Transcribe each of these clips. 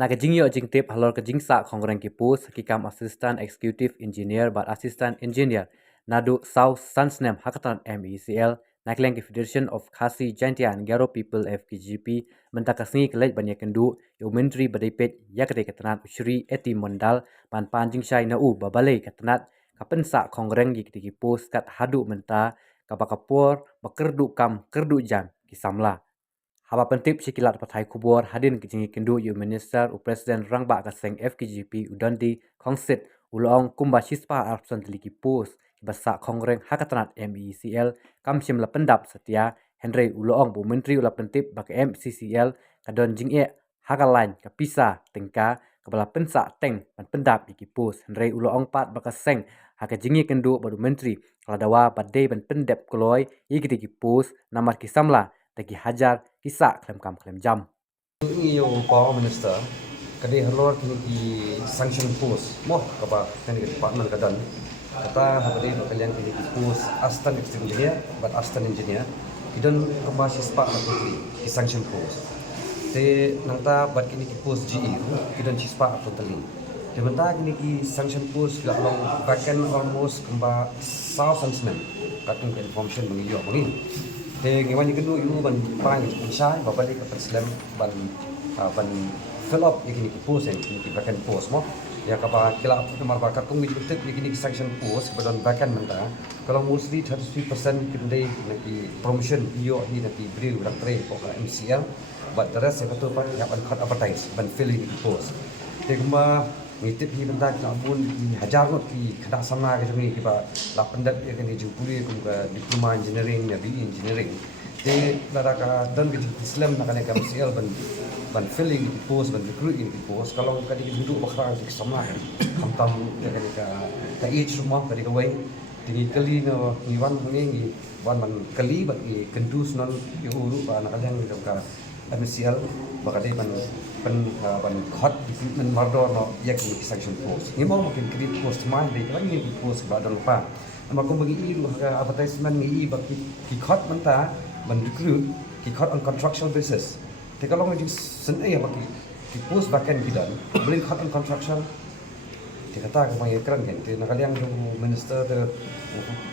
Na kajing yo jing tip halor kajing sa kongreng kipus kikam assistant executive engineer but assistant engineer nadu South Sunsnem Hakatan MECL nakleng ki Federation of Khasi Jantian Garo People FKGP mentakasngi kelej banyak kendu yo menteri badipet yakre ketenat usri eti mondal pan panjing syai na u babale ketenat kapen sa kongreng gi kipus kat hadu menta kapakapur bakerdu kam kerdu jan kisamla. Haba pentip sikilat patai kubur hadin kijingi kendu yu minister u presiden rangba kaseng FKGP udandi kongsit ulong kumba sispa arpsan teliki pus basa kongreng hakatanat MECL kam simla pendap setia Henry ulong bu menteri ula pentip bak MCCL kadon jingye hakalain kapisa tengka kepala pensa teng dan pendap iki pus Henry ulong pat bakaseng haka jingi kendu baru menteri kaladawa badai ban pendap koloi iki pus namar kisamla tagi hajar kisah klem jam. Ini yung Power Minister, kadi halor kini sanction post, moh kapa kini department kadan, kata habis itu kalian kini post assistant engineer, but assistant engineer, kidon kapa sispa putri di sanction post. Te nangta bat kini post GE, kidon sispa putri. Sementara kini sanction post long vacant almost kamba 1,000 katung information mengiyo mengi. Thì ngày mai những cái nuôi yêu bằng ba những sai và bên đây các bạn xem bằng fill up những cái post những cái vacant post mo ya kapa kila nomor bakat kung gitu những cái sanction post kemudian vacant menta kalau mostly 33% kedai lagi promotion iyo ni nanti beri ulang tray pokok MCL but the rest yang betul pak yang cut advertise ban filling post thì kuma ngitip hi benda kita pun hajar kot ki kena sama ke sini kita la pendat ya kan dijupuli kum ke diploma engineering ya BE engineering te laraka dan ke Islam nak kena MCL ban filling di post ban recruit di post kalau kadi duduk bakra ke sama kam tam ya kan ka age rumah kadi ke way tinggi kali no ni wan ni wan man kali bagi kendus non yo uru ba nak kalian ka MCL bakal ban hot recruitment mardor no yaki sanction post. Ini mau mungkin create post mai deh kan ini post badan lupa. Nama aku bagi iru advertisement ni bagi hot menta ban recruit hot on contractual basis. Tapi kalau ngajin sen ya bagi post bahkan kita beli hot on contractual dia kata ke mai keren kan dia nak yang minister tu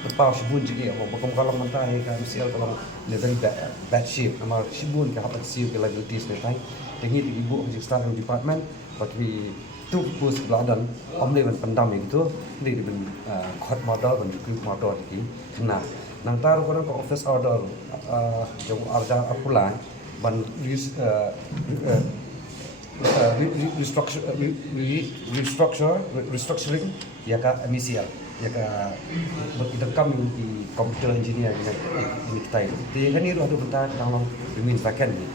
kepala shibun juga bakom kalau mentah ke MCL kalau level bad shape nama shibun ke apa siu ke liabilities ni tai tinggi di ibu start department bagi tu post beladan omni ban pendam itu ni di court model ban recruit model ini kena nang taruh korang ke office order jauh arja apula ban restructuring ya ka MCL ya ka berkidam di computer engineer ini kita ini kan ini ada bentar dalam remain vacant ni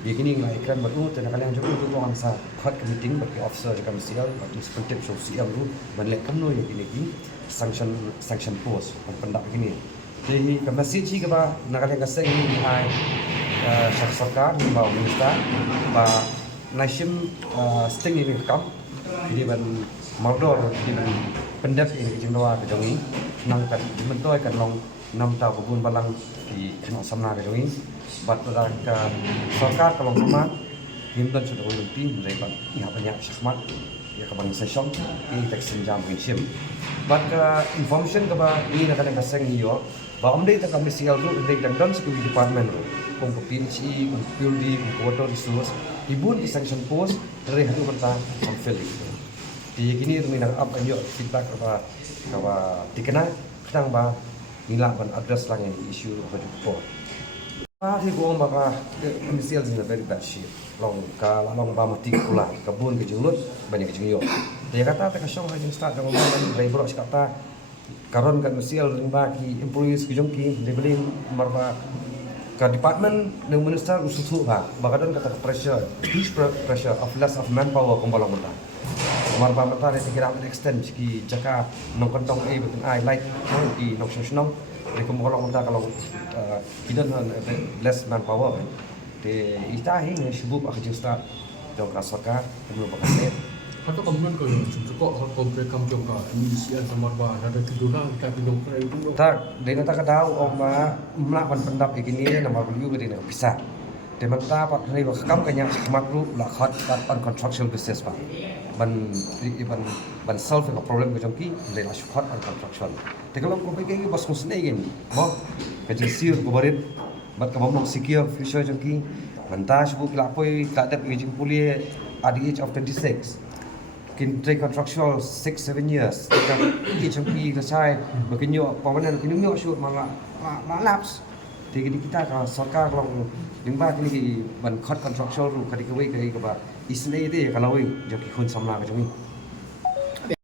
di kini ngai kan baru dan kalian juga untuk orang sa hot meeting bagi officer di MCL bagi seperti sosial lu banyak kamu yang ini sanction post pendak ini jadi masih sih apa nak kalian kasih ini hai sarkar di bawah minister ba nasim sting ini kam jadi ban mardor di pendap ini jumlah ke jongi nang kan mentoy kan long 6 tahun pun balang di kena samna ke jongi bat ka sarkar kalau sama himdan sudah ulti mereka ya banyak syahmat ya ke bangsa sesong ini teksin jam pensim bat ka information ke ba ini nak ada kaseng iyo ba omdei ta kami sial tu ndai dan sekali department tu kung PHE, kung building, kung water resource, ibun di sanction post dari hadu bertang on filling. Di kini rumi nak up anyo feedback apa dikenal kadang ba nila ban address lang yang issue apa juga. Hari gua baka MCL in a very bad shape. Long ba mati kula kabun ke jenglut banyak jengyo. Dia kata tak kasong hajing start dengan labor kata karon kan MCL rimba ki employees ki jongki labeling marba ke department ng minister ususu ha bakadan kata huge pressure of less of manpower kumbalang mata marba mata ni kira extend ki jaka nong kantong betul ai like di nong national ni kumbalang mata kalau tidak less manpower te itahi ni sibuk akhirnya jong kasaka belum pakai Kata kamu ko yung cukup hal komplek kamu jongka Indonesia sama ba ada kedua kita pinong kaya itu tak dia kata kadau oma melakukan pendap begini nama beliau begini bisa Temanta pat hari wakam kanya makru la khat kat on construction business pa. Ban ban solve a problem ko jongki le la shot on construction. Te kalau ko peke bos ko sne gen. Mo ka ji sir ko barit bat ka mong secure future jongki. Manta sbu kila poi ka dat ke jing pulie at the age of 26. Kin take construction 6-7 years. Ka ki jongki la sai ba kinyo permanent kinyo shoot mala laps. Thì cái kita kalau sarkar long limba kini ki ban khot construction ru kadi kawai kai ka ba isne ide kalau wi joki khun samla ka jongi